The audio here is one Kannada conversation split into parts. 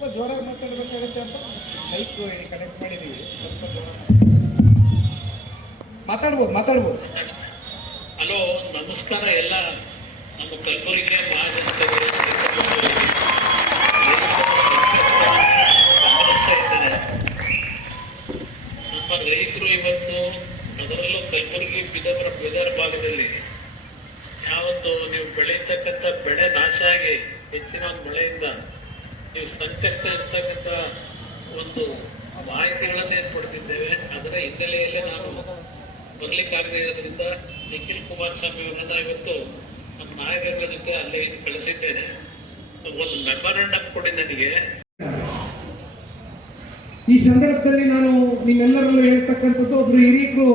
ಸ್ವಲ್ಪ ಜೋರಾಗಿ ಮಾತಾಡಬೇಕಾಗುತ್ತೆ ಅಂತ ಮೈಕ್ ಕನೆಕ್ಟ್ ಮಾಡಿದ್ದೀವಿ. ಸ್ವಲ್ಪ ಜೋರ ಮಾತಾಡ್ಬೋದು. ಹಲೋ, ನಮಸ್ಕಾರ ಎಲ್ಲ ನಮ್ಮ ಕಲಬುರಗಿ ಗಮನಿಸ್ತಾ ಇದ್ದಾರೆ. ನಮ್ಮ ರೈತರು ಇವತ್ತು, ಅದರಲ್ಲೂ ಕಲಬುರಗಿ ಬೀದರ್ ಭಾಗದಲ್ಲಿ ಯಾವತ್ತು ನೀವು ಬೆಳೀತಕ್ಕಂಥ ಬೆಳೆ ನಾಶ ಆಗಿ ಹೆಚ್ಚಿನ ಒಂದು ಮಳೆಯಿಂದ ನೀವು ಸಂಕಷ್ಟ ಇರ್ತಕ್ಕಂಥ ಒಂದು ಮಾಹಿತಿಗಳನ್ನು ಏರ್ಪಡ್ತಿದ್ದೇವೆ. ಅದರ ಹಿನ್ನೆಲೆಯಲ್ಲಿ ನಾನು ಬರ್ಲಿಕ್ಕಾಗದೇ ಇರೋದ್ರಿಂದ ನಿಖಿಲ್ ಕುಮಾರಸ್ವಾಮಿ ಅವರನ್ನ ಇವತ್ತು ನಮ್ಮ ನಾಯಕರ ಜೊತೆ ಅಲ್ಲಿ ಕಳಿಸಿದ್ದೇನೆ. ಒಂದು ಮೆಮೊರಂಡಮ್ ಕೊಡಿ ನನಗೆ. ಈ ಸಂದರ್ಭದಲ್ಲಿ ನಾನು ನಿಮ್ಮೆಲ್ಲರಲ್ಲೂ ಹೇಳ್ತಕ್ಕಂಥದ್ದು, ಒಬ್ರು ಹಿರಿಯರು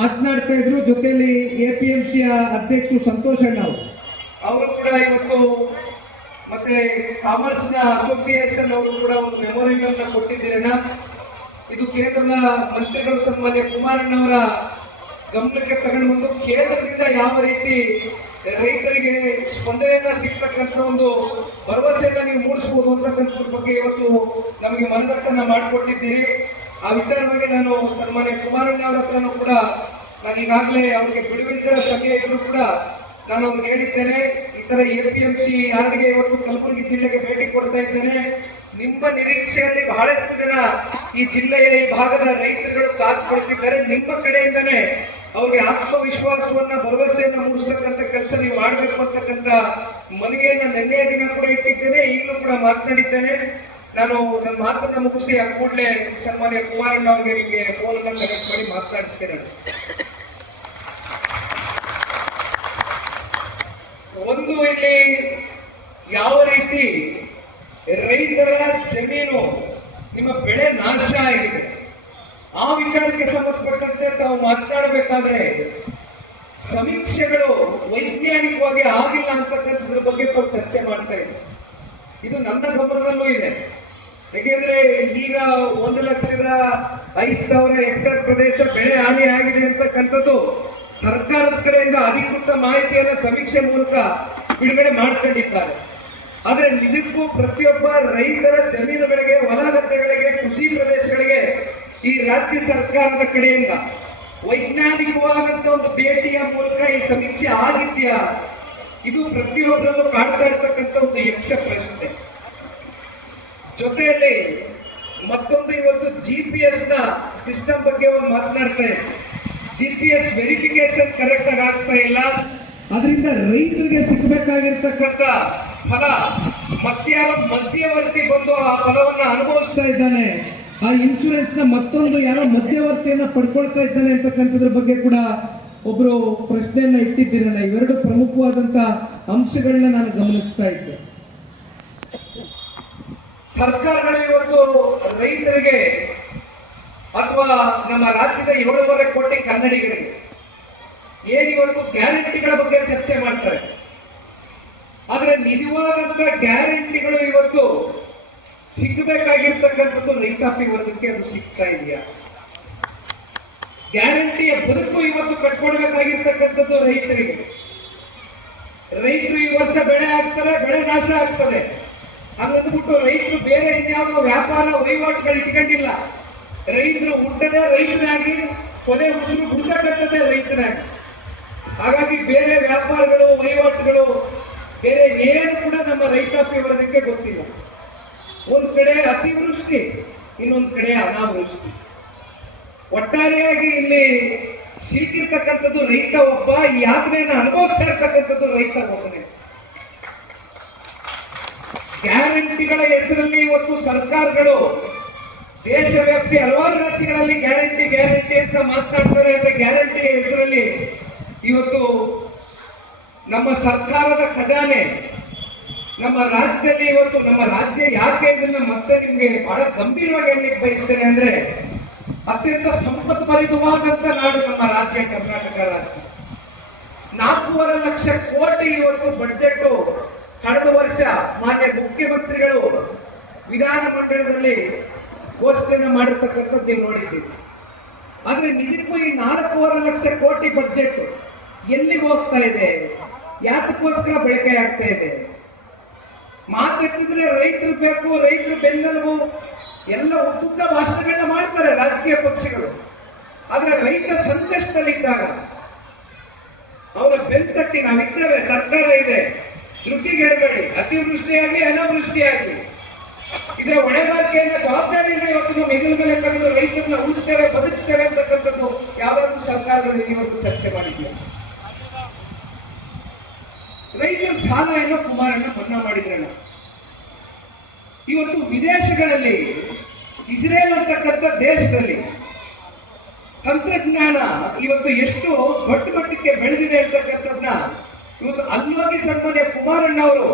ಮಾತನಾಡ್ತಾ ಇದ್ರು, ಜೊತೆಯಲ್ಲಿ APMC ಅಧ್ಯಕ್ಷರು ಸಂತೋಷ್ ಅಣ್ಣ ಅವರು ಕೂಡ ಇವತ್ತು, ಮತ್ತೆ ಕಾಮರ್ಸ್ ನ ಅಸೋಸಿಯೇಷನ್ ಅವರು ಕೂಡ ಒಂದು ಮೆಮೊರಂಡಮ್ ನ ಕೊಟ್ಟಿದ್ದೀರಣ್ಣ. ಇದು ಕೇಂದ್ರದ ಮಂತ್ರಿಗಳು ಸನ್ಮಾನ್ಯ ಕುಮಾರಣ್ಣವರ ಗಮನಕ್ಕೆ ತಗೊಂಡು ಬಂದು ಕೇಂದ್ರದಿಂದ ಯಾವ ರೀತಿ ರೈತರಿಗೆ ಸ್ಪಂದನೆಯನ್ನ ಸಿಗ್ತಕ್ಕಂಥ ಒಂದು ಭರವಸೆಯನ್ನ ನೀವು ಮೂಡಿಸಬಹುದು ಅಂತಕ್ಕಂಥದ್ರ ಬಗ್ಗೆ ಇವತ್ತು ನಮಗೆ ಮನದಟ್ಟನ್ನ ಮಾಡಿಕೊಟ್ಟಿದ್ದೀರಿ. ಆ ವಿಚಾರವಾಗಿ ನಾನು ಸನ್ಮಾನ್ಯ ಕುಮಾರಣ್ಣ ಅವರ ಹತ್ರನೂ ಕೂಡ ನಾನು ಈಗಾಗಲೇ ಅವರಿಗೆ ಬಿಡುವಿನ ಸಮಯ ಇದ್ರೂ ಕೂಡ ನಾನು ಅವ್ರಿಗೆ ಹೇಳಿದ್ದೇನೆ, ಈ ತರ APMC ಯಾರಿಗೆ ಇವತ್ತು ಕಲಬುರಗಿ ಜಿಲ್ಲೆಗೆ ಭೇಟಿ ಕೊಡ್ತಾ ಇದ್ದೇನೆ. ನಿಮ್ಮ ನಿರೀಕ್ಷೆಯಲ್ಲಿ ಬಹಳಷ್ಟು ಜನ ಈ ಜಿಲ್ಲೆಯ ಈ ಭಾಗದ ರೈತರುಗಳು ಕಾದುಕೊಳ್ತಿದ್ದಾರೆ. ನಿಮ್ಮ ಕಡೆಯಿಂದನೇ ಅವ್ರಿಗೆ ಆತ್ಮವಿಶ್ವಾಸವನ್ನ, ಭರವಸೆಯನ್ನ ಮೂಡಿಸ್ತಕ್ಕಂಥ ಕೆಲಸ ನೀವು ಮಾಡಬೇಕು ಅಂತಕ್ಕಂಥ ಮನವಿಯನ್ನ ನಿನ್ನೆಯ ದಿನ ಕೂಡ ಇಟ್ಟಿದ್ದೇನೆ, ಈಗಲೂ ಕೂಡ ಮಾತನಾಡಿದ್ದೇನೆ. ನಾನು ನನ್ನ ಮಾತನ್ನ ಮುಗಿಸಿ ಆ ಕೂಡಲೇ ಸನ್ಮಾನ್ಯ ಕುಮಾರಣ್ಣ ಅವರಿಗೆ ನಿಮಗೆ ಫೋನ್ ಅನ್ನ ಕನೆಕ್ಟ್ ಮಾಡಿ ಮಾತನಾಡಿಸ್ತೇನೆ. ಒಂದು, ಇಲ್ಲಿ ಯಾವ ರೀತಿ ರೈತರ ಜಮೀನು, ನಿಮ್ಮ ಬೆಳೆ ನಾಶ ಆಗಿದೆ, ಆ ವಿಚಾರಕ್ಕೆ ಸಂಬಂಧಪಟ್ಟಂತೆ ತಾವು ಮಾತನಾಡಬೇಕಾದ್ರೆ ಸಮೀಕ್ಷೆಗಳು ವೈಜ್ಞಾನಿಕವಾಗಿ ಆಗಿಲ್ಲ ಅಂತಕ್ಕಂಥದ್ರ ಬಗ್ಗೆ ತಾವು ಚರ್ಚೆ ಮಾಡ್ತಾ ಇದ್ದೀವಿ. ಇದು ನನ್ನ ಗಮನದಲ್ಲೂ ಇದೆ. ಯಾಕೆಂದ್ರೆ ಈಗ 1,05,000 ಹೆಕ್ಟೇರ್ ಪ್ರದೇಶ ಬೆಳೆ ಹಾನಿ ಆಗಿದೆ ಅಂತಕ್ಕಂಥದ್ದು ಸರ್ಕಾರದ ಕಡೆಯಿಂದ ಅಧಿಕೃತ ಮಾಹಿತಿಯನ್ನ ಸಮೀಕ್ಷೆ ಮೂಲಕ ಬಿಡುಗಡೆ ಮಾಡ್ಕೊಂಡಿದ್ದಾರೆ. ಆದ್ರೆ ನಿಜಕ್ಕೂ ಪ್ರತಿಯೊಬ್ಬ ರೈತರ ಜಮೀನುಗಳಿಗೆ, ಹೊಲ ಗದ್ದೆಗಳಿಗೆ, ಕೃಷಿ ಪ್ರದೇಶಗಳಿಗೆ ಈ ರಾಜ್ಯ ಸರ್ಕಾರದ ಕಡೆಯಿಂದ ವೈಜ್ಞಾನಿಕವಾದಂತ ಒಂದು ಭೇಟಿಯ ಮೂಲಕ ಈ ಸಮೀಕ್ಷೆ ಆಗಿದ್ಯಾ? ಇದು ಪ್ರತಿಯೊಬ್ಬರನ್ನು ಕಾಡ್ತಾ ಇರ್ತಕ್ಕಂಥ ಒಂದು ಯಕ್ಷ ಪ್ರಶ್ನೆ. ಜೊತೆಯಲ್ಲಿ ಮತ್ತೊಂದು, ಇವತ್ತು GPS ನ ಸಿಸ್ಟಮ್ ಬಗ್ಗೆ ಒಂದು ಮಾತನಾಡ್ತಾ ಇದೆ. GPS ವೆರಿಫಿಕೇಶನ್ ಕರೆಕ್ಟ್ ಆಗಿ ಆಗ್ತಾ ಇಲ್ಲ. ಅದರಿಂದ ರೈತರಿಗೆ ಸಿಗಬೇಕಾಗಿರ್ತಕ್ಕಂಥ ಫಲ ಮಧ್ಯವರ್ತಿ ಬಂದು ಆ ಫಲವನ್ನ ಅನುಭವಿಸ್ತಾ ಇದ್ದಾನೆ. ಆ ಇನ್ಶೂರೆನ್ಸ್ ನ ಮತ್ತೊಂದು ಯಾರೋ ಮಧ್ಯವರ್ತಿಯನ್ನ ಪಡ್ಕೊಳ್ತಾ ಇದ್ದಾನೆ ಅಂತಕ್ಕಂಥದ್ರ ಬಗ್ಗೆ ಕೂಡ ಒಬ್ರು ಪ್ರಶ್ನೆಯನ್ನ ಇಟ್ಟಿದ್ದೀರಲ್ಲ. ಇವೆರಡು ಪ್ರಮುಖವಾದಂತ ಅಂಶಗಳನ್ನ ನಾನು ಗಮನಿಸ್ತಾ ಇದ್ದೆ. ಸರ್ಕಾರಗಳು ಇವತ್ತು ರೈತರಿಗೆ ಅಥವಾ ನಮ್ಮ ರಾಜ್ಯದ 7.5 ಕೋಟಿ ಕನ್ನಡಿಗರಿಗೆ ಏನಿವತ್ತು ಗ್ಯಾರಂಟಿಗಳ ಬಗ್ಗೆ ಚರ್ಚೆ ಮಾಡ್ತಾರೆ. ಆದ್ರೆ ನಿಜವಾದಂತ ಗ್ಯಾರಂಟಿಗಳು ಇವತ್ತು ಸಿಗಬೇಕಾಗಿರ್ತಕ್ಕಂಥದ್ದು ರೈತಾಪಿ ವರ್ಗಕ್ಕೆ ಅದು ಸಿಗ್ತಾ ಇದೆಯಾ? ಗ್ಯಾರಂಟಿಯ ಬದುಕು ಇವತ್ತು ಕಟ್ಕೊಳ್ಬೇಕಾಗಿರ್ತಕ್ಕಂಥದ್ದು ರೈತರಿಗೆ. ರೈತರು ಈ ವರ್ಷ ಬೆಳೆ ಹಾಕ್ತಾರೆ, ಬೆಳೆ ನಾಶ ಆಗ್ತದೆ. ಹಂಗಂದ್ಬಿಟ್ಟು ರೈತರು ಬೇರೆ ಇನ್ಯಾವುದೋ ವ್ಯಾಪಾರ ವಹಿವಾಟುಗಳು ಇಟ್ಕೊಂಡಿಲ್ಲ. ರೈತರು ಹುಟ್ಟದೆ ರೈತರಾಗಿ, ಕೊನೆ ಉಸಿರು ಬಿಡ್ತಕ್ಕಂಥದ್ದೇ ರೈತರಾಗಿ. ಹಾಗಾಗಿ ಬೇರೆ ವ್ಯಾಪಾರಗಳು, ವಹಿವಾಟುಗಳು, ಬೇರೆ ಏನು ಕೂಡ ನಮ್ಮ ರೈತಾಪಿ ವರ್ಗಕ್ಕೆ ಗೊತ್ತಿಲ್ಲ. ಒಂದ್ ಕಡೆ ಅತಿವೃಷ್ಟಿ, ಇನ್ನೊಂದು ಕಡೆ ಅನಾವೃಷ್ಟಿ. ಒಟ್ಟಾರೆಯಾಗಿ ಇಲ್ಲಿ ಸಿಕ್ಕಿರ್ತಕ್ಕಂಥದ್ದು ರೈತ ಒಬ್ಬ, ಈ ಯಾತನೆಯನ್ನು ಅನುಭವಿಸ್ತಾ ಇರ್ತಕ್ಕಂಥದ್ದು ರೈತ ಒಬ್ಬನೇ. ಗ್ಯಾರಂಟಿಗಳ ಹೆಸರಲ್ಲಿ ಇವತ್ತು ಸರ್ಕಾರಗಳು ದೇಶವ್ಯಾಪಿ ಹಲವಾರು ರಾಜ್ಯಗಳಲ್ಲಿ ಗ್ಯಾರಂಟಿ ಗ್ಯಾರಂಟಿ ಅಂತ ಮಾತನಾಡ್ತಾರೆ. ಅಂದ್ರೆ ಗ್ಯಾರಂಟಿಯ ಹೆಸರಲ್ಲಿ ಇವತ್ತು ನಮ್ಮ ಸರ್ಕಾರದ ಖಜಾನೆ, ನಮ್ಮ ರಾಜ್ಯದಲ್ಲಿ ಇವತ್ತು ನಮ್ಮ ರಾಜ್ಯ ಯಾಕೆ ಇದನ್ನ ಮತ್ತೆ ನಿಮ್ಗೆ ಬಹಳ ಗಂಭೀರವಾಗಿ ಹೇಳಲಿಕ್ಕೆ ಬಯಸ್ತೇನೆ ಅಂದ್ರೆ, ಅತ್ಯಂತ ಸಂಪತ್ಭರಿತವಾದಂತ ನಾಡು ನಮ್ಮ ರಾಜ್ಯ ಕರ್ನಾಟಕ ರಾಜ್ಯ. 4.5 ಲಕ್ಷ ಕೋಟಿ ಇವತ್ತು ಬಡ್ಜೆಟ್ ಕಳೆದ ವರ್ಷ ಮಾನ್ಯ ಮುಖ್ಯಮಂತ್ರಿಗಳು ವಿಧಾನ ಮಂಡಲದಲ್ಲಿ ಘೋಷಣೆ ಮಾಡಿರ್ತಕ್ಕಂಥದ್ದು ನೀವು ನೋಡಿದ್ದೀವಿ. ಆದ್ರೆ ನಿಜಕ್ಕೂ ಈ 4.5 ಲಕ್ಷ ಕೋಟಿ ಬಡ್ಜೆಟ್ ಎಲ್ಲಿಗೆ ಹೋಗ್ತಾ ಇದೆ? ಯಾತಕ್ಕೋಸ್ಕರ ಬಳಕೆ ಆಗ್ತಾ ಇದೆ? ಮಾತೆತ್ತಿದ್ರೆ ರೈತರು ಬೇಕು, ರೈತರು ಬೆನ್ನೆಲುಬು, ಎಲ್ಲ ಉದ್ದುದ್ದ ಭಾಷಣಗಳನ್ನ ಮಾಡ್ತಾರೆ ರಾಜಕೀಯ ಪಕ್ಷಗಳು. ಆದ್ರೆ ರೈತ ಸಂಕಷ್ಟದಲ್ಲಿದ್ದಾಗ ಅವರ ಬೆಂತಟ್ಟಿ ನಾವಿದ್ದೇವೆ, ಸರ್ಕಾರ ಇದೆ, ಧೃತಿಗೆಡಬೇಡಿ, ಅತಿವೃಷ್ಟಿಯಾಗಲಿ ಅನಾವೃಷ್ಟಿಯಾಗಲಿ ಇದರ ಹೊಣೆಗಾರಿಕೆಯನ್ನ ಜವಾಬ್ದಾರಿಯಿಂದ ಇವತ್ತು ನಾವು ಹೆಗಲ ಮೇಲೆ ಕರೆದು ರೈತರನ್ನ ಉಳಿಸ್ತೇವೆ, ಬದುಕಿಸ್ತೇವೆ ಅಂತಕ್ಕಂಥದ್ದು ಯಾವ್ದಾದ್ರು ಸರ್ಕಾರಗಳು ಇಲ್ಲಿವರೆಗೂ ಚರ್ಚೆ ಮಾಡಿದ್ದೀವಿ. ರೈತರ ಸಾಲ ಏನೋ ಕುಮಾರಣ್ಣ ಮನ್ನಾ ಮಾಡಿದ್ರಣ್ಣ. ಇವತ್ತು ವಿದೇಶಗಳಲ್ಲಿ ಇಸ್ರೇಲ್ ಅಂತಕ್ಕಂಥ ದೇಶದಲ್ಲಿ ತಂತ್ರಜ್ಞಾನ ಇವತ್ತು ಎಷ್ಟು ದೊಡ್ಡ ಮಟ್ಟಕ್ಕೆ ಬೆಳೆದಿದೆ ಅಂತಕ್ಕಂಥದ್ನ ಇವತ್ತು ಅಲ್ಲೋಗಿ ಸನ್ಮಾನ್ಯ ಕುಮಾರಣ್ಣ ಅವರು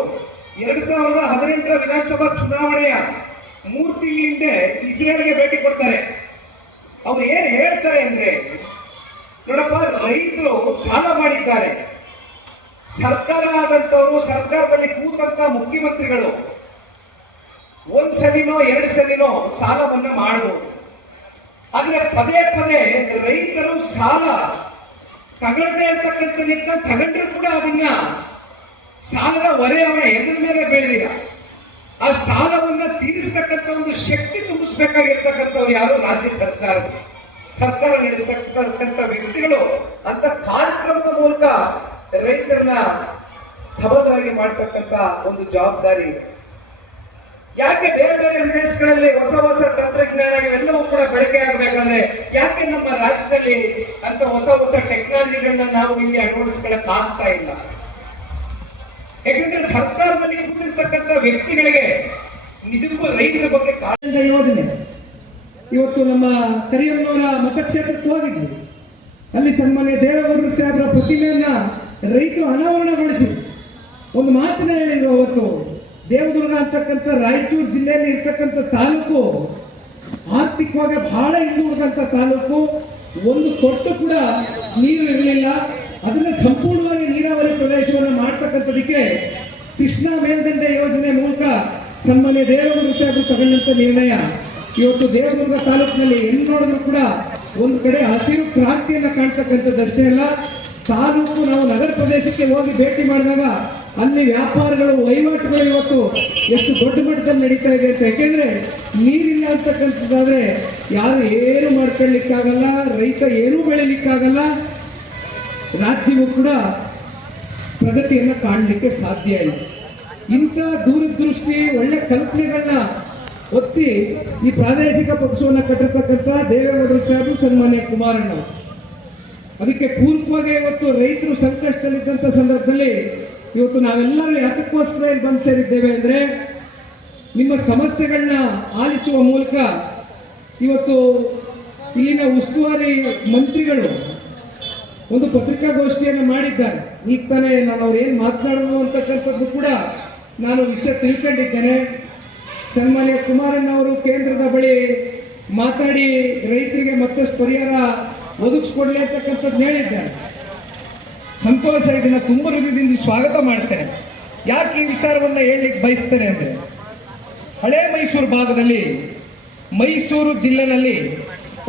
2018 ವಿಧಾನಸಭಾ ಚುನಾವಣೆಯ 3 ತಿಂಗಳ ಹಿಂದೆ ಇಸ್ರೇಲ್ಗೆ ಭೇಟಿ ಕೊಡ್ತಾರೆ. ಅವ್ರು ಏನ್ ಹೇಳ್ತಾರೆ ಅಂದ್ರೆ, ನೋಡಪ್ಪ ರೈತರು ಸಾಲ ಮಾಡಿದ್ದಾರೆ, ಸರ್ಕಾರ ಆದಂತವರು, ಸರ್ಕಾರದಲ್ಲಿ ಕೂತಂತ ಮುಖ್ಯಮಂತ್ರಿಗಳು ಒಂದ್ ಸಲಿನೋ 2 ಸಲಿನೋ ಸಾಲವನ್ನ ಮಾಡಬಹುದು. ಆದ್ರೆ ಪದೇ ಪದೇ ರೈತರು ಸಾಲ ತಗೊಳ್ಳದೆ ಅಂತಕ್ಕಂಥ ನಿಟ್ಟಿನಲ್ಲಿ ತಗೊಂಡ್ರು ಕೂಡ ಅದನ್ನ ಸಾಲದ ಹೊರೆ ಅವನ ಹೆಗಲ ಮೇಲೆ ಬೆಳೆದಿಲ್ಲ. ಆ ಸಾಲವನ್ನ ತೀರಿಸ್ತಕ್ಕಂಥ ಒಂದು ಶಕ್ತಿ ತುಂಬಿಸ್ಬೇಕಾಗಿರ್ತಕ್ಕಂಥವ್ರು ಯಾರು? ರಾಜ್ಯ ಸರ್ಕಾರ ನಡೆಸ್ತಕ್ಕಂಥ ವ್ಯಕ್ತಿಗಳು ಅಂತ ಕಾರ್ಯಕ್ರಮದ ಮೂಲಕ ರೈತರನ್ನ ಸಬಲರಾಗಿ ಮಾಡ್ತಕ್ಕಂಥ ಒಂದು ಜವಾಬ್ದಾರಿ ಇದೆ. ಯಾಕೆ ಬೇರೆ ಬೇರೆ ವಿದೇಶಗಳಲ್ಲಿ ಹೊಸ ಹೊಸ ತಂತ್ರಜ್ಞಾನ ಇವೆಲ್ಲವೂ ಕೂಡ ಬಳಕೆ ಆಗಬೇಕಾದ್ರೆ ಯಾಕೆ ನಮ್ಮ ರಾಜ್ಯದಲ್ಲಿ ಅಂತ ಹೊಸ ಹೊಸ ಟೆಕ್ನಾಲಜಿಗಳನ್ನ ನಾವು ಇಲ್ಲಿ ಅಳವಡಿಸ್ಕೊಳ್ಳಕ್ ಆಗ್ತಾ ಇಲ್ಲ? ಯಾಕಂದ್ರೆ ಸರ್ಕಾರದಲ್ಲಿ ಕೂತಿರ್ತಕ್ಕಂಥ ವ್ಯಕ್ತಿಗಳಿಗೆ ನಿಜಕ್ಕೂ ರೈತರ ಬಗ್ಗೆ ಕಾಳಜಿ ಯೋಜನೆ. ಇವತ್ತು ನಮ್ಮ ಕರಿಯನ್ನವರ ಮತಕ್ಷೇತ್ರಕ್ಕೆ ಹೋಗಿದ್ವಿ. ಅಲ್ಲಿ ಸನ್ಮಾನ್ಯ ದೇವೇಗೌಡರು ಸಾಹೇಬರ ಪ್ರತಿಮೆಯನ್ನ ರೈತರು ಅನಾವರಣಗೊಳಿಸಿ ಒಂದು ಮಾತನ್ನ ಹೇಳಿದ್ರು. ಅವತ್ತು ದೇವದುರ್ಗ ಅಂತಕ್ಕಂಥ ರಾಯಚೂರು ಜಿಲ್ಲೆಯಲ್ಲಿ ಇರ್ತಕ್ಕಂಥ ತಾಲೂಕು ಆರ್ಥಿಕವಾಗಿ ಬಹಳ ಹಿಂದುಳಿದಂಥ ತಾಲೂಕು. ಒಂದು ತೊಟ್ಟು ಕೂಡ ನೀರು ಇರಲಿಲ್ಲ. ಅದನ್ನ ಸಂಪೂರ್ಣವಾಗಿ ನೀರಾವರಿ ಪ್ರದೇಶವನ್ನು ಮಾಡ್ತಕ್ಕಂಥದಕ್ಕೆ ಕೃಷ್ಣಾ ಮೇಲ್ದಂಡೆ ಯೋಜನೆ ಮೂಲಕ ಸನ್ಮಾನ್ಯ ದೇವೇಗೌಡರು ಸಾಹೇಬರು ತಗೊಂಡಂತ ನಿರ್ಣಯ ಇವತ್ತು ದೇವದುರ್ಗ ತಾಲೂಕಿನಲ್ಲಿ ಎಲ್ಲಿ ನೋಡಿದ್ರು ಕೂಡ ಒಂದು ಕಡೆ ಹಸಿರು ಕ್ರಾಂತಿಯನ್ನ ಕಾಣ್ತಕ್ಕಂಥದ್ದಷ್ಟೇ ಅಲ್ಲ, ತಾಲೂಕು ನಾವು ನಗರ ಪ್ರದೇಶಕ್ಕೆ ಹೋಗಿ ಭೇಟಿ ಮಾಡಿದಾಗ ಅಲ್ಲಿ ವ್ಯಾಪಾರಗಳು, ವಹಿವಾಟುಗಳು ಇವತ್ತು ಎಷ್ಟು ದೊಡ್ಡ ಮಟ್ಟದಲ್ಲಿ ನಡೀತಾ ಇದೆ ಅಂತ. ಯಾಕೆಂದ್ರೆ ನೀರಿಲ್ಲ ಅಂತಕ್ಕಂಥದ್ದಾದ್ರೆ ಯಾರು ಏನು ಮಾಡ್ಕೊಳ್ಳಿಕ್ಕಾಗಲ್ಲ, ರೈತ ಏನೂ ಬೆಳಿಲಿಕ್ಕಾಗಲ್ಲ, ರಾಜ್ಯವು ಕೂಡ ಪ್ರಗತಿಯನ್ನ ಕಾಣಲಿಕ್ಕೆ ಸಾಧ್ಯ ಇಲ್ಲ. ಇಂಥ ದೂರದೃಷ್ಟಿ, ಒಳ್ಳೆ ಕಲ್ಪನೆಗಳನ್ನ ಒತ್ತಿ ಈ ಪ್ರಾದೇಶಿಕ ಪಕ್ಷವನ್ನು ಕಟ್ಟಿರ್ತಕ್ಕಂಥ ದೇವೇಗೌಡರು ಸಾಹೇಬರು, ಸನ್ಮಾನ್ಯ ಕುಮಾರಣ್ಣ, ಅದಕ್ಕೆ ಪೂರ್ವಕವಾಗಿ ಇವತ್ತು ರೈತರು ಸಂಕಷ್ಟದಲ್ಲಿದ್ದಂಥ ಸಂದರ್ಭದಲ್ಲಿ ಇವತ್ತು ನಾವೆಲ್ಲರೂ ಯಾತಕ್ಕೋಸ್ಕರ ಇಲ್ಲಿ ಬಂದು ಸೇರಿದ್ದೇವೆ ಅಂದ್ರೆ, ನಿಮ್ಮ ಸಮಸ್ಯೆಗಳನ್ನ ಆಲಿಸುವ ಮೂಲಕ ಇವತ್ತು ಇಲ್ಲಿನ ಉಸ್ತುವಾರಿ ಮಂತ್ರಿಗಳು ಒಂದು ಪತ್ರಿಕಾಗೋಷ್ಠಿಯನ್ನು ಮಾಡಿದ್ದಾರೆ. ಈಗ ತಾನೇ ನಾನು ಅವ್ರು ಏನು ಮಾತನಾಡೋದು ಅಂತಕ್ಕಂಥದ್ದು ಕೂಡ ನಾನು ವಿಷಯ ತಿಳ್ಕೊಂಡಿದ್ದೇನೆ. ಸನ್ಮಾನ್ಯ ಕುಮಾರಣ್ಣ ಅವರು ಕೇಂದ್ರದ ಬಳಿ ಮಾತಾಡಿ ರೈತರಿಗೆ ಮತ್ತಷ್ಟು ಪರಿಹಾರ ಒದಗಿಸ್ಕೊಡ್ಲಿ ಅಂತಕ್ಕಂಥದ್ದು ಹೇಳಿದ್ದಾರೆ. ಸಂತೋಷ, ಇದನ್ನ ತುಂಬ ಹೃದಯದಿಂದ ಸ್ವಾಗತ ಮಾಡ್ತೇನೆ. ಯಾಕೆ ಈ ವಿಚಾರವನ್ನ ಹೇಳಲಿಕ್ಕೆ ಬಯಸ್ತೇನೆ ಅಂದ್ರೆ, ಹಳೆ ಮೈಸೂರು ಭಾಗದಲ್ಲಿ, ಮೈಸೂರು ಜಿಲ್ಲೆನಲ್ಲಿ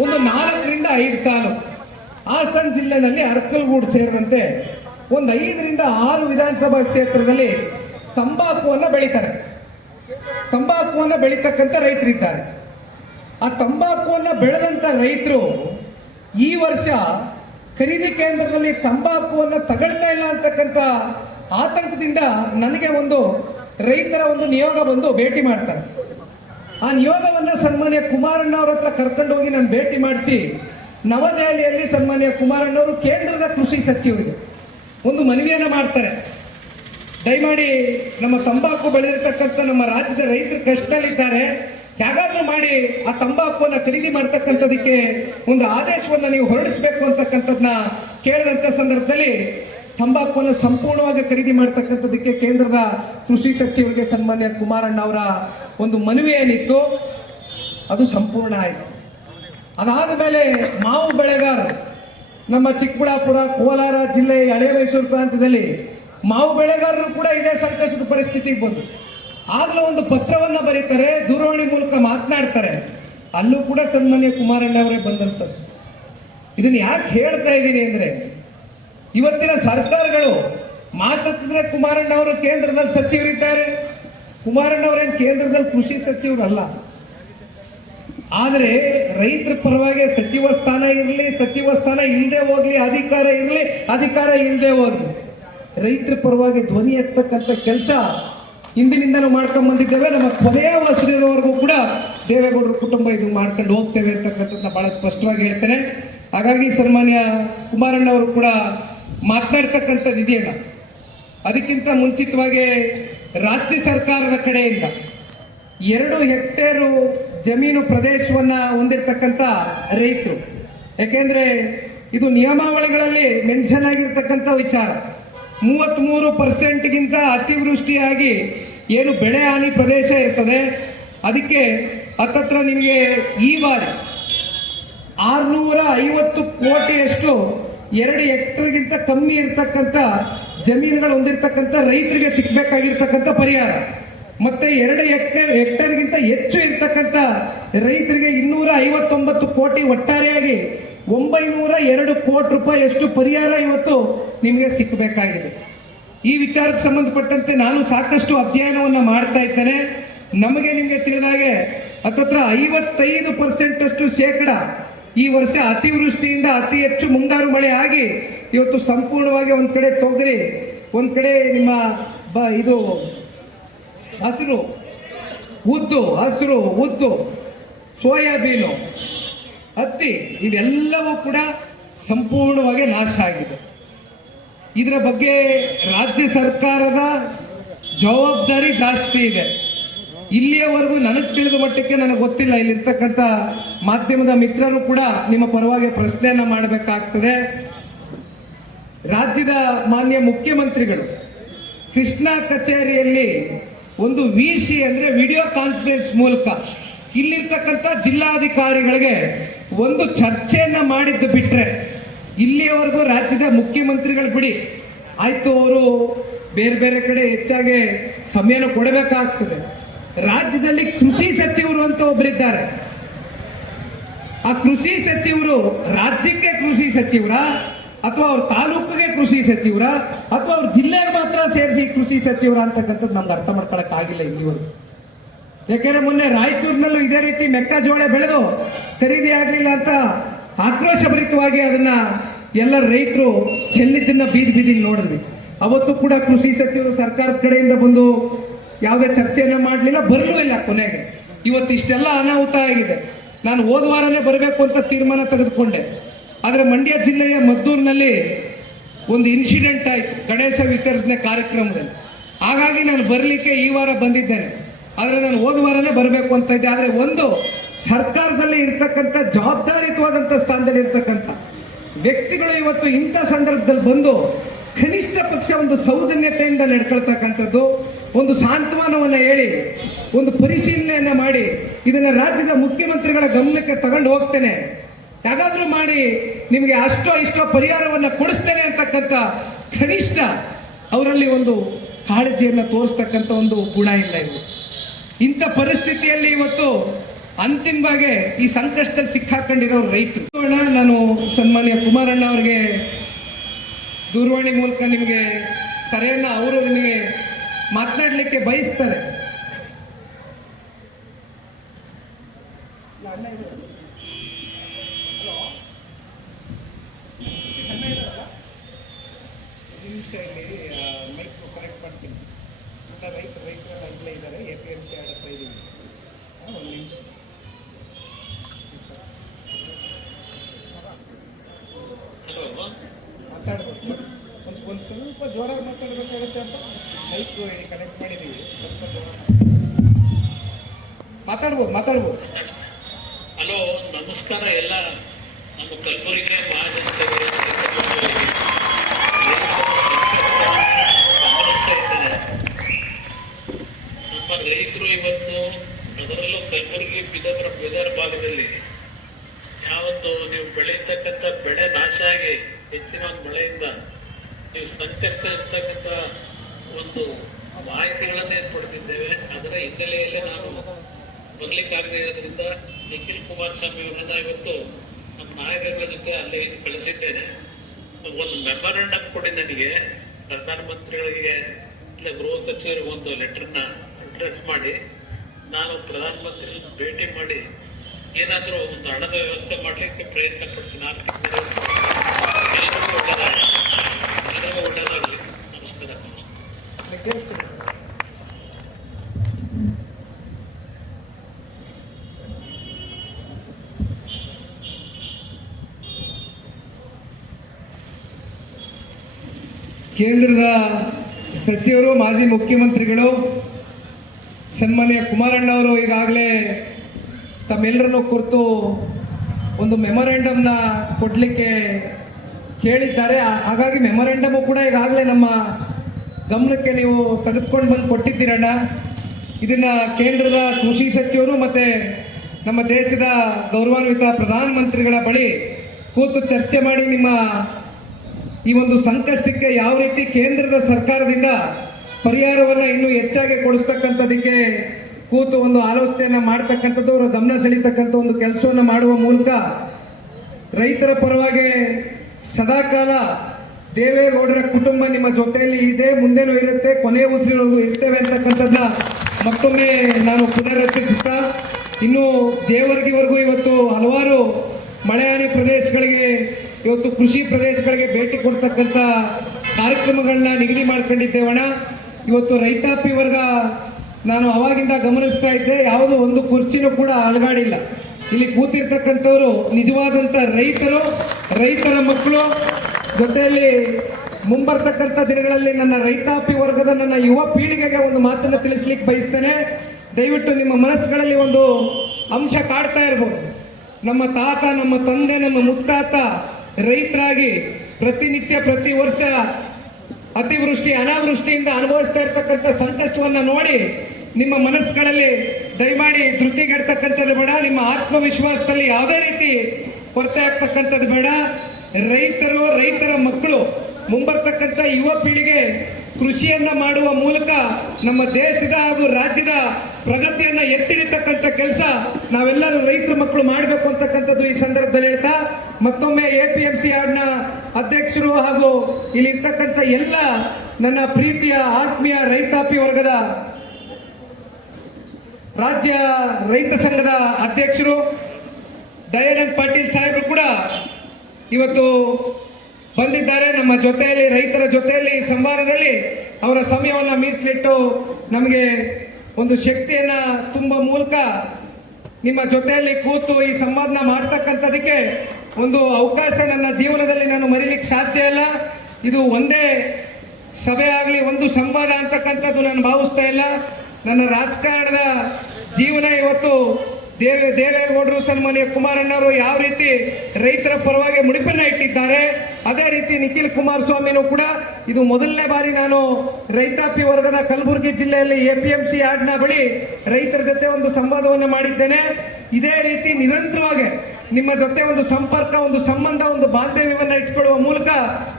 ಒಂದು 4 ರಿಂದ 5 ತಾಲೂಕು, ಹಾಸನ ಜಿಲ್ಲೆನಲ್ಲಿ ಅರ್ಕಲ್ಗೂಡು ಸೇರಿದಂತೆ ಒಂದು 5 ರಿಂದ 6 ವಿಧಾನಸಭಾ ಕ್ಷೇತ್ರದಲ್ಲಿ ತಂಬಾಕುವನ್ನು ಬೆಳೀತಾರೆ. ತಂಬಾಕುವನ್ನು ಬೆಳೀತಕ್ಕಂಥ ರೈತರಿದ್ದಾರೆ. ಆ ತಂಬಾಕುವನ್ನು ಬೆಳೆದಂಥ ರೈತರು ಈ ವರ್ಷ ಖರೀದಿ ಕೇಂದ್ರದಲ್ಲಿ ತಂಬಾಕುವನ್ನು ತಗೊಳ್ತಾ ಇಲ್ಲ ಅಂತಕ್ಕಂಥ ಆತಂಕದಿಂದ ನನಗೆ ಒಂದು ರೈತರ ಒಂದು ನಿಯೋಗ ಬಂದು ಭೇಟಿ ಮಾಡ್ತಾರೆ. ಆ ನಿಯೋಗವನ್ನು ಸನ್ಮಾನ್ಯ ಕುಮಾರಣ್ಣ ಅವ್ರ ಹತ್ರ ಕರ್ಕೊಂಡು ಹೋಗಿ ನಾನು ಭೇಟಿ ಮಾಡಿಸಿ ನವದೆಹಲಿಯಲ್ಲಿ ಸನ್ಮಾನ್ಯ ಕುಮಾರಣ್ಣವರು ಕೇಂದ್ರದ ಕೃಷಿ ಸಚಿವರಿಗೆ ಒಂದು ಮನವಿಯನ್ನು ಮಾಡ್ತಾರೆ. ದಯಮಾಡಿ ನಮ್ಮ ತಂಬಾಕು ಬೆಳೆದಿರ್ತಕ್ಕಂಥ ನಮ್ಮ ರಾಜ್ಯದ ರೈತರು ಕಷ್ಟದಲ್ಲಿದ್ದಾರೆ, ಹೇಗಾದ್ರೂ ಮಾಡಿ ಆ ತಂಬಾಕುವನ್ನು ಖರೀದಿ ಮಾಡ್ತಕ್ಕಂಥದಕ್ಕೆ ಒಂದು ಆದೇಶವನ್ನು ನೀವು ಹೊರಡಿಸಬೇಕು ಅಂತಕ್ಕಂಥದ್ದನ್ನ ಕೇಳಿದಂಥ ಸಂದರ್ಭದಲ್ಲಿ ತಂಬಾಕುವನ್ನು ಸಂಪೂರ್ಣವಾಗಿ ಖರೀದಿ ಮಾಡ್ತಕ್ಕಂಥದಕ್ಕೆ ಕೇಂದ್ರದ ಕೃಷಿ ಸಚಿವರಿಗೆ ಸನ್ಮಾನ್ಯ ಕುಮಾರಣ್ಣ ಅವರ ಒಂದು ಮನವಿ ಏನಿತ್ತು ಅದು ಸಂಪೂರ್ಣ ಆಯಿತು. ಅದಾದ ಮೇಲೆ ಮಾವು ಬೆಳೆಗಾರರು ನಮ್ಮ ಚಿಕ್ಕಬಳ್ಳಾಪುರ, ಕೋಲಾರ ಜಿಲ್ಲೆ, ಹಳೆ ಮೈಸೂರು ಪ್ರಾಂತ್ಯದಲ್ಲಿ ಮಾವು ಬೆಳೆಗಾರರು ಕೂಡ ಇದೇ ಸಂಕಷ್ಟದ ಪರಿಸ್ಥಿತಿಗೆ ಬಂದು ಆಗಲೂ ಒಂದು ಪತ್ರವನ್ನ ಬರೀತಾರೆ, ದೂರವಾಣಿ ಮೂಲಕ ಮಾತನಾಡ್ತಾರೆ. ಅಲ್ಲೂ ಕೂಡ ಸನ್ಮಾನ್ಯ ಕುಮಾರಣ್ಣ ಅವರೇ ಬಂದಂಥದ್ದು. ಇದನ್ನ ಯಾಕೆ ಹೇಳ್ತಾ ಇದ್ದೀನಿ ಅಂದ್ರೆ, ಇವತ್ತಿನ ಸರ್ಕಾರಗಳು ಮಾತಾಡ್ತಿದ್ರೆ ಕುಮಾರಣ್ಣ ಅವರು ಕೇಂದ್ರದಲ್ಲಿ ಸಚಿವರಿದ್ದಾರೆ, ಕುಮಾರಣ್ಣವರೇನು ಕೇಂದ್ರದಲ್ಲಿ ಕೃಷಿ ಸಚಿವರಲ್ಲ. ಆದರೆ ರೈತರ ಪರವಾಗಿ ಸಚಿವ ಸ್ಥಾನ ಇರಲಿ, ಸಚಿವ ಸ್ಥಾನ ಇಲ್ಲದೆ ಹೋಗ್ಲಿ, ಅಧಿಕಾರ ಇರಲಿ, ಅಧಿಕಾರ ಇಲ್ಲದೆ ಹೋಗ್ಲಿ, ರೈತರ ಪರವಾಗಿ ಧ್ವನಿ ಎತ್ತಕ್ಕಂಥ ಕೆಲಸ ಹಿಂದಿನಿಂದ ನಾವು ಮಾಡ್ಕೊಂಡು ಬಂದಿದ್ದೇವೆ. ನಮ್ಮ ಕೊನೆಯ ವರ್ಷದವರೆಗೂ ಕೂಡ ದೇವೇಗೌಡರ ಕುಟುಂಬ ಇದು ಮಾಡ್ಕೊಂಡು ಹೋಗ್ತೇವೆ ಅಂತಕ್ಕಂಥದ್ದನ್ನ ಬಹಳ ಸ್ಪಷ್ಟವಾಗಿ ಹೇಳ್ತೇನೆ. ಹಾಗಾಗಿ ಸನ್ಮಾನ್ಯ ಕುಮಾರಣ್ಣವರು ಕೂಡ ಮಾತನಾಡ್ತಕ್ಕಂಥದ್ದು ಇದೆಯಲ್ಲ, ಅದಕ್ಕಿಂತ ಮುಂಚಿತವಾಗಿ ರಾಜ್ಯ ಸರ್ಕಾರದ ಕಡೆಯಿಂದ 2 ಹೆಕ್ಟೇರು ಜಮೀನು ಪ್ರದೇಶವನ್ನ ಹೊಂದಿರತಕ್ಕಂಥ ರೈತರು, ಯಾಕೆಂದ್ರೆ ಇದು ನಿಯಮಾವಳಿಗಳಲ್ಲಿ ಮೆನ್ಷನ್ ಆಗಿರ್ತಕ್ಕಂಥ ವಿಚಾರ, 33%ಗಿಂತ ಅತಿವೃಷ್ಟಿಯಾಗಿ ಏನು ಬೆಳೆ ಹಾನಿ ಪ್ರದೇಶ ಇರ್ತದೆ, ಅದಕ್ಕೆ ಹತ್ತತ್ರ ನಿಮಗೆ ಈ ಬಾರಿ 650 ಕೋಟಿಯಷ್ಟು 2 ಹೆಕ್ಟರ್ಗಿಂತ ಕಮ್ಮಿ ಇರ್ತಕ್ಕಂಥ ಜಮೀನುಗಳು ಹೊಂದಿರತಕ್ಕಂಥ ರೈತರಿಗೆ ಸಿಕ್ಕಬೇಕಾಗಿರ್ತಕ್ಕಂಥ ಪರಿಹಾರ, ಮತ್ತೆ 2 ಹೆಕ್ಟೇರ್ಗಿಂತ ಹೆಚ್ಚು ಇರ್ತಕ್ಕಂಥ ರೈತರಿಗೆ 259 ಕೋಟಿ, ಒಟ್ಟಾರೆಯಾಗಿ 902 ಕೋಟಿ ರೂಪಾಯಿಯಷ್ಟು ಪರಿಹಾರ ಇವತ್ತು ನಿಮಗೆ ಸಿಕ್ಕಬೇಕಾಗಿದೆ. ಈ ವಿಚಾರಕ್ಕೆ ಸಂಬಂಧಪಟ್ಟಂತೆ ನಾನು ಸಾಕಷ್ಟು ಅಧ್ಯಯನವನ್ನು ಮಾಡ್ತಾ ಇದ್ದೇನೆ. ನಮಗೆ ನಿಮಗೆ ತಿಳಿದಾಗೆ ಹತ್ತತ್ರ 55% ಅಷ್ಟು ಶೇಕಡ ಈ ವರ್ಷ ಅತಿವೃಷ್ಟಿಯಿಂದ ಅತಿ ಹೆಚ್ಚು ಮುಂಗಾರು ಮಳೆ ಆಗಿ ಇವತ್ತು ಸಂಪೂರ್ಣವಾಗಿ ಒಂದ್ ಕಡೆ ತೊಗರಿ, ಒಂದ್ ಕಡೆ ನಿಮ್ಮ ಇದು ಹಸಿರು ಉದ್ದು, ಸೋಯಾಬೀನು, ಹತ್ತಿ ಇವೆಲ್ಲವೂ ಕೂಡ ಸಂಪೂರ್ಣವಾಗಿ ನಾಶ ಆಗಿದೆ. ಇದರ ಬಗ್ಗೆ ರಾಜ್ಯ ಸರ್ಕಾರದ ಜವಾಬ್ದಾರಿ ಜಾಸ್ತಿ ಇದೆ. ಇಲ್ಲಿಯವರೆಗೂ ನನಗೆ ತಿಳಿದ ಮಟ್ಟಕ್ಕೆ ನನಗೆ ಗೊತ್ತಿಲ್ಲ, ಇಲ್ಲಿರ್ತಕ್ಕಂಥ ಮಾಧ್ಯಮದ ಮಿತ್ರರು ಕೂಡ ನಿಮ್ಮ ಪರವಾಗಿ ಪ್ರಶ್ನೆಯನ್ನ ಮಾಡಬೇಕಾಗ್ತದೆ. ರಾಜ್ಯದ ಮಾನ್ಯ ಮುಖ್ಯಮಂತ್ರಿಗಳು ಕೃಷ್ಣಾ ಕಚೇರಿಯಲ್ಲಿ ಒಂದು VC ಅಂದ್ರೆ ವಿಡಿಯೋ ಕಾನ್ಫರೆನ್ಸ್ ಮೂಲಕ ಇಲ್ಲಿರ್ತಕ್ಕಂಥ ಜಿಲ್ಲಾಧಿಕಾರಿಗಳಿಗೆ ಒಂದು ಚರ್ಚೆಯನ್ನ ಮಾಡಿದ್ದು ಬಿಟ್ರೆ ಇಲ್ಲಿಯವರೆಗೂ ರಾಜ್ಯದ ಮುಖ್ಯಮಂತ್ರಿಗಳು ಬಿಡಿ ಆಯ್ತು, ಅವರು ಬೇರೆ ಬೇರೆ ಕಡೆ ಹೆಚ್ಚಾಗಿ ಸಮಯನ ಕೊಡಬೇಕಾಗ್ತದೆ. ರಾಜ್ಯದಲ್ಲಿ ಕೃಷಿ ಸಚಿವರು ಅಂತ ಒಬ್ಬರಿದ್ದಾರೆ. ಆ ಕೃಷಿ ಸಚಿವರು ರಾಜ್ಯಕ್ಕೆ ಕೃಷಿ ಸಚಿವರ, ಅಥವಾ ಅವ್ರ ತಾಲೂಕಿಗೆ ಕೃಷಿ ಸಚಿವರ, ಅಥವಾ ಅವ್ರ ಜಿಲ್ಲೆಗೆ ಮಾತ್ರ ಸೇರಿಸಿ ಕೃಷಿ ಸಚಿವರ ಅಂತಕ್ಕಂಥದ್ದು ನಮ್ಗೆ ಅರ್ಥ ಮಾಡ್ಕೊಳಕ್ ಆಗಿಲ್ಲ ಇಲ್ಲಿವರೆಗೂ. ಯಾಕೆಂದ್ರೆ ಮೊನ್ನೆ ರಾಯಚೂರಿನಲ್ಲೂ ಇದೇ ರೀತಿ ಮೆಕ್ಕೆಜೋಳ ಬೆಳೆದು ಖರೀದಿ ಆಗ್ಲಿಲ್ಲ ಅಂತ ಆಕ್ರೋಶಭರಿತವಾಗಿ ಅದನ್ನ ಎಲ್ಲ ರೈತರು ಚೆಲ್ಲಿದ್ದನ್ನ ಬೀದಿ ನೋಡಿದ್ವಿ. ಅವತ್ತು ಕೂಡ ಕೃಷಿ ಸಚಿವರು ಸರ್ಕಾರದ ಕಡೆಯಿಂದ ಬಂದು ಯಾವುದೇ ಚರ್ಚೆಯನ್ನ ಮಾಡಲಿಲ್ಲ, ಬರಲೂ ಇಲ್ಲ. ಕೊನೆಗೆ ಇವತ್ತು ಇಷ್ಟೆಲ್ಲ ಅನಾಹುತ ಆಗಿದೆ. ನಾನು ಹೋದ ವಾರನೇ ಬರಬೇಕು ಅಂತ ತೀರ್ಮಾನ ತೆಗೆದುಕೊಂಡೆ. ಆದರೆ ಮಂಡ್ಯ ಜಿಲ್ಲೆಯ ಮದ್ದೂರಿನಲ್ಲಿ ಒಂದು ಇನ್ಸಿಡೆಂಟ್ ಆಯಿತು ಗಣೇಶ ವಿಸರ್ಜನೆ ಕಾರ್ಯಕ್ರಮದಲ್ಲಿ. ಹಾಗಾಗಿ ನಾನು ಬರಲಿಕ್ಕೆ ಈ ವಾರ ಬಂದಿದ್ದೇನೆ. ಆದರೆ ನಾನು ಹೋದ ವಾರನೇ ಬರಬೇಕು ಅಂತ ಇದ್ದೆ. ಆದರೆ ಒಂದು ಸರ್ಕಾರದಲ್ಲಿ ಇರ್ತಕ್ಕಂಥ ಜವಾಬ್ದಾರಿಯುತವಾದಂಥ ಸ್ಥಾನದಲ್ಲಿ ಇರ್ತಕ್ಕಂಥ ವ್ಯಕ್ತಿಗಳು ಇವತ್ತು ಇಂಥ ಸಂದರ್ಭದಲ್ಲಿ ಬಂದು ಕನಿಷ್ಠ ಪಕ್ಷ ಒಂದು ಸೌಜನ್ಯತೆಯಿಂದ ನಡ್ಕೊಳ್ತಕ್ಕಂಥದ್ದು, ಒಂದು ಸಾಂತ್ವನವನ್ನು ಹೇಳಿ, ಒಂದು ಪರಿಶೀಲನೆಯನ್ನ ಮಾಡಿ ಇದನ್ನ ರಾಜ್ಯದ ಮುಖ್ಯಮಂತ್ರಿಗಳ ಗಮನಕ್ಕೆ ತಗೊಂಡು ಹೋಗ್ತೇನೆ, ಯಾಗಾದ್ರೂ ಮಾಡಿ ನಿಮಗೆ ಅಷ್ಟೋ ಇಷ್ಟೋ ಪರಿಹಾರವನ್ನು ಕೊಡಿಸ್ತೇನೆ ಅಂತಕ್ಕಂಥ ಕನಿಷ್ಠ ಅವರಲ್ಲಿ ಒಂದು ಕಾಳಜಿಯನ್ನು ತೋರಿಸ್ತಕ್ಕಂಥ ಒಂದು ಗುಣ ಇಲ್ಲ. ಇದು ಇಂಥ ಪರಿಸ್ಥಿತಿಯಲ್ಲಿ ಇವತ್ತು ಅಂತಿಮವಾಗಿ ಈ ಸಂಕಷ್ಟದಲ್ಲಿ ಸಿಕ್ಕಾಕೊಂಡಿರೋ ರೈತರು. ನಾನು ಸನ್ಮಾನ್ಯ ಕುಮಾರಣ್ಣ ಅವರಿಗೆ ದೂರವಾಣಿ ಮೂಲಕ ನಿಮಗೆ ಕರೆಯನ್ನ ಅವರು ನಿಮಗೆ ಮಾತನಾಡಲಿಕ್ಕೆ ಬಯಸ್ತಾರೆ. ಮೈಕ್ ಕನೆಕ್ಟ್ ಮಾಡ್ತೀನಿ. ರೈತರ ಅಲ್ಲೇ ಇದ್ದಾರೆ, APMC ಹತ್ರ ಇದ್ದೀವಿ. ಒಂದು ನಿಮಿಷ ಮಾತಾಡ್ಬೇಕು. ಒಂದು ಸ್ವಲ್ಪ ಜೋರಾಗಿ ಮಾತಾಡಬೇಕಾಗುತ್ತೆ ಅಂತ ಮೈಕ್ ಕನೆಕ್ಟ್ ಮಾಡಿದ್ದೀವಿ. ಸ್ವಲ್ಪ ಜೋರ ಮಾತಾಡ್ಬೋದು. ಹಲೋ, ನಮಸ್ಕಾರ ಎಲ್ಲ ನಮ್ಮ ಕಲಬುರಗಿ ಗಮನಿಸ್ತಾ ಇದ್ದಾರೆ. ನಮ್ಮ ರೈತರು ಇವತ್ತು, ಅದರಲ್ಲೂ ಕಲಬುರಗಿ ಬೀದರ್ ಭಾಗದಲ್ಲಿ ಯಾವತ್ತು ನೀವು ಬೆಳೀತಕ್ಕಂಥ ಬೆಳೆ ನಾಶ ಆಗಿ ಹೆಚ್ಚಿನ ಒಂದು ಮಳೆಯಿಂದ ನೀವು ಸಂಕಷ್ಟ ಇರ್ತಕ್ಕಂಥ ಒಂದು ಮಾಹಿತಿಗಳನ್ನೇ ಕೊಡ್ತಿದ್ದೇವೆ. ಅದರ ಹಿನ್ನೆಲೆಯಲ್ಲಿ ನಾನು ಬರ್ಲಿಕ್ಕಾಗದೆ ಇರೋದ್ರಿಂದ ನಿಖಿಲ್ ಕುಮಾರಸ್ವಾಮಿ ಅವರನ್ನ ಇವತ್ತು ನಮ್ಮ ನಾಯಕರ ಜೊತೆ ಅಲ್ಲಿ ಕಳಿಸಿದ್ದೇನೆ. ಒಂದು ಮೆಮೊರಂಡಮ್ ಕೊಡಿ ನನಗೆ, ಪ್ರಧಾನಮಂತ್ರಿಗಳಿಗೆ ಇಲ್ಲ ಗೃಹ ಸಚಿವರಿಗೆ ಒಂದು ಲೆಟರ್ನ ಅಡ್ರೆಸ್ ಮಾಡಿ ನಾನು ಪ್ರಧಾನಮಂತ್ರಿ ಭೇಟಿ ಮಾಡಿ ಏನಾದರೂ ಒಂದು ಹಣದ ವ್ಯವಸ್ಥೆ ಮಾಡಲಿಕ್ಕೆ ಪ್ರಯತ್ನ ಪಡ್ತೀನಿ. ಎಲ್ಲರಿಗೂ ಒಳ್ಳೆಯದಾಗಲಿ, ಎಲ್ಲರಿಗೂ ಒಳ್ಳೆಯದಾಗಲಿ. ನಮಸ್ಕಾರ. ಕೇಂದ್ರದ ಸಚಿವರು, ಮಾಜಿ ಮುಖ್ಯಮಂತ್ರಿಗಳು ಸನ್ಮಾನ್ಯ ಕುಮಾರಣ್ಣ ಅವರು ಈಗಾಗಲೇ ತಮ್ಮೆಲ್ಲರನ್ನು ಕುರಿತು ಒಂದು ಮೆಮೊರೆಂಡಮ್ನ ಕೊಡಲಿಕ್ಕೆ ಕೇಳಿದ್ದಾರೆ. ಹಾಗಾಗಿ ಮೆಮೊರೆಂಡಮು ಕೂಡ ಈಗಾಗಲೇ ನಮ್ಮ ಗಮನಕ್ಕೆ ನೀವು ತೆಗೆದುಕೊಂಡು ಬಂದು ಕೊಟ್ಟಿದ್ದೀರಣ್ಣ. ಇದನ್ನು ಕೇಂದ್ರದ ಕೃಷಿ ಸಚಿವರು ಮತ್ತು ನಮ್ಮ ದೇಶದ ಗೌರವಾನ್ವಿತ ಪ್ರಧಾನಮಂತ್ರಿಗಳ ಬಳಿ ಕೂತು ಚರ್ಚೆ ಮಾಡಿ ನಿಮ್ಮ ಈ ಒಂದು ಸಂಕಷ್ಟಕ್ಕೆ ಯಾವ ರೀತಿ ಕೇಂದ್ರದ ಸರ್ಕಾರದಿಂದ ಪರಿಹಾರವನ್ನು ಇನ್ನೂ ಹೆಚ್ಚಾಗಿ ಕೊಡಿಸ್ತಕ್ಕಂಥದಕ್ಕೆ ಕೂತು ಒಂದು ಆಲೋಚನೆಯನ್ನು ಮಾಡ್ತಕ್ಕಂಥದ್ದು, ಅವರ ಗಮನ ಸೆಳೀತಕ್ಕಂಥ ಒಂದು ಕೆಲಸವನ್ನು ಮಾಡುವ ಮೂಲಕ ರೈತರ ಪರವಾಗಿ ಸದಾಕಾಲ ದೇವೇಗೌಡರ ಕುಟುಂಬ ನಿಮ್ಮ ಜೊತೆಯಲ್ಲಿ ಇದೆ, ಮುಂದೆನೂ ಇರುತ್ತೆ, ಕೊನೆಯ ಉಸಿರಿನವರೆಗೂ ಇರ್ತೇವೆ ಅಂತಕ್ಕಂಥದ್ದನ್ನ ಮತ್ತೊಮ್ಮೆ ನಾನು ಪುನರುಚ್ಚರಿಸ್ತಾ, ಇನ್ನು ಜೇವರ್ಗಿವರೆಗೂ ಇವತ್ತು ಹಲವಾರು ಮಳೆಹಾನಿ ಪ್ರದೇಶಗಳಿಗೆ, ಇವತ್ತು ಕೃಷಿ ಪ್ರದೇಶಗಳಿಗೆ ಭೇಟಿ ಕೊಡ್ತಕ್ಕಂಥ ಕಾರ್ಯಕ್ರಮಗಳನ್ನ ನಿಗದಿ ಮಾಡ್ಕೊಂಡಿದ್ದೇವಣ್ಣ. ಇವತ್ತು ರೈತಾಪಿ ವರ್ಗ ನಾನು ಅವಾಗಿಂದ ಗಮನಿಸ್ತಾ ಇದ್ದೆ, ಯಾವುದೋ ಒಂದು ಕುರ್ಚಿನೂ ಕೂಡ ಅಲುಗಾಡಿಲ್ಲ. ಇಲ್ಲಿ ಕೂತಿರ್ತಕ್ಕಂಥವರು ನಿಜವಾದಂಥ ರೈತರು, ರೈತರ ಮಕ್ಕಳು. ಜೊತೆಯಲ್ಲಿ ಮುಂಬರ್ತಕ್ಕಂಥ ದಿನಗಳಲ್ಲಿ ನನ್ನ ರೈತಾಪಿ ವರ್ಗದ ನನ್ನ ಯುವ ಪೀಳಿಗೆಗೆ ಒಂದು ಮಾತನ್ನು ತಿಳಿಸ್ಲಿಕ್ಕೆ ಬಯಸ್ತೇನೆ. ದಯವಿಟ್ಟು ನಿಮ್ಮ ಮನಸ್ಸುಗಳಲ್ಲಿ ಒಂದು ಅಂಶ ಕಾಡ್ತಾ ಇರ್ಬೋದು. ನಮ್ಮ ತಾತ, ನಮ್ಮ ತಂದೆ, ನಮ್ಮ ಮುತ್ತಾತ ರೈತರಾಗಿ ಪ್ರತಿನಿತ್ಯ ಪ್ರತಿ ವರ್ಷ ಅತಿವೃಷ್ಟಿ ಅನಾವೃಷ್ಟಿಯಿಂದ ಅನುಭವಿಸ್ತಾ ಇರ್ತಕ್ಕಂಥ ಸಂಕಷ್ಟವನ್ನು ನೋಡಿ ನಿಮ್ಮ ಮನಸ್ಸುಗಳಲ್ಲಿ ದಯಮಾಡಿ ಧೃತಿಗೆಡ್ತಕ್ಕಂಥದ್ದು ಬೇಡ. ನಿಮ್ಮ ಆತ್ಮವಿಶ್ವಾಸದಲ್ಲಿ ಯಾವುದೇ ರೀತಿ ಕೊರತೆ ಆಗ್ತಕ್ಕಂಥದ್ದು ಬೇಡ. ರೈತರು, ರೈತರ ಮಕ್ಕಳು, ಮುಂಬರ್ತಕ್ಕಂಥ ಯುವ ಪೀಳಿಗೆ ಕೃಷಿಯನ್ನ ಮಾಡುವ ಮೂಲಕ ನಮ್ಮ ದೇಶದ ಹಾಗೂ ರಾಜ್ಯದ ಪ್ರಗತಿಯನ್ನ ಎತ್ತಿಡಿತಕ್ಕಂಥ ಕೆಲಸ ನಾವೆಲ್ಲರೂ ರೈತರ ಮಕ್ಕಳು ಮಾಡಬೇಕು ಅಂತಕ್ಕಂಥದ್ದು ಈ ಸಂದರ್ಭದಲ್ಲಿ ಹೇಳ್ತಾ, ಮತ್ತೊಮ್ಮೆ APMC ಯಾರ್ಡ್ನ ಅಧ್ಯಕ್ಷರು ಹಾಗೂ ಇಲ್ಲಿ ಇರ್ತಕ್ಕಂಥ ಎಲ್ಲ ನನ್ನ ಪ್ರೀತಿಯ ಆತ್ಮೀಯ ರೈತಾಪಿ ವರ್ಗದ ರಾಜ್ಯ ರೈತ ಸಂಘದ ಅಧ್ಯಕ್ಷರು ದಯಾನಂದ್ ಪಾಟೀಲ್ ಸಾಹೇಬರು ಕೂಡ ಇವತ್ತು ಬಂದಿದ್ದಾರೆ ನಮ್ಮ ಜೊತೆಯಲ್ಲಿ, ರೈತರ ಜೊತೆಯಲ್ಲಿ ಈ ಸಂವಾದದಲ್ಲಿ ಅವರ ಸಮಯವನ್ನು ಮೀಸಲಿಟ್ಟು ನಮಗೆ ಒಂದು ಶಕ್ತಿಯನ್ನ ತುಂಬುವ ಮೂಲಕ ನಿಮ್ಮ ಜೊತೆಯಲ್ಲಿ ಕೂತು ಈ ಸಂವಾದನ ಮಾಡ್ತಕ್ಕಂಥದಕ್ಕೆ ಒಂದು ಅವಕಾಶ ನನ್ನ ಜೀವನದಲ್ಲಿ ನಾನು ಮರೀಲಿಕ್ಕೆ ಸಾಧ್ಯ ಇಲ್ಲ. ಇದು ಒಂದೇ ಸಭೆ ಆಗಲಿ, ಒಂದು ಸಂವಾದ ಅಂತಕ್ಕಂಥದ್ದು ನಾನು ಭಾವಿಸ್ತಾ ಇಲ್ಲ. ನನ್ನ ರಾಜಕಾರಣದ ಜೀವನ ಇವತ್ತು ದೇವೇಗೌಡರು, ಸನ್ಮಾನ್ಯ ಕುಮಾರಣ್ಣವರು ಯಾವ ರೀತಿ ರೈತರ ಪರವಾಗಿ ಮುಡಿಪನ್ನ ಇಟ್ಟಿದ್ದಾರೆ, ಅದೇ ರೀತಿ ನಿಖಿಲ್ ಕುಮಾರಸ್ವಾಮಿನೂ ಕೂಡ ಇದು ಮೊದಲನೇ ಬಾರಿ ನಾನು ರೈತಾಪಿ ವರ್ಗದ ಕಲಬುರಗಿ ಜಿಲ್ಲೆಯಲ್ಲಿ APMC ಯಾರ್ಡ್ನ ಬಳಿ ರೈತರ ಜೊತೆ ಒಂದು ಸಂವಾದವನ್ನು ಮಾಡಿದ್ದೇನೆ. ಇದೇ ರೀತಿ ನಿರಂತರವಾಗಿ ನಿಮ್ಮ ಜೊತೆ ಒಂದು ಸಂಪರ್ಕ, ಒಂದು ಸಂಬಂಧ, ಒಂದು ಬಾಂಧವ್ಯವನ್ನು ಇಟ್ಕೊಳ್ಳುವ ಮೂಲಕ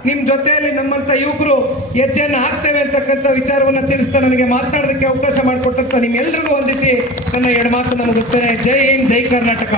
ನಿಮ್ಮ ಜೊತೆಯಲ್ಲಿ ನಮ್ಮಂತ ಯುವಕರು ಹೆಜ್ಜೆಯನ್ನು ಹಾಕ್ತೇವೆ ಅಂತಕ್ಕಂಥ ವಿಚಾರವನ್ನು ತಿಳಿಸ್ತಾ ನನಗೆ ಮಾತನಾಡೋದಕ್ಕೆ ಅವಕಾಶ ಮಾಡಿಕೊಟ್ಟಂತ ನಿಮ್ಮೆಲ್ಲರಿಗೂ ವಂದಿಸಿ ನನ್ನ ಎರಡು ಮಾತನ್ನು ಮುಗಿಸ್ತೇನೆ. ಜೈ ಹಿಂದ್, ಜೈ ಕರ್ನಾಟಕ.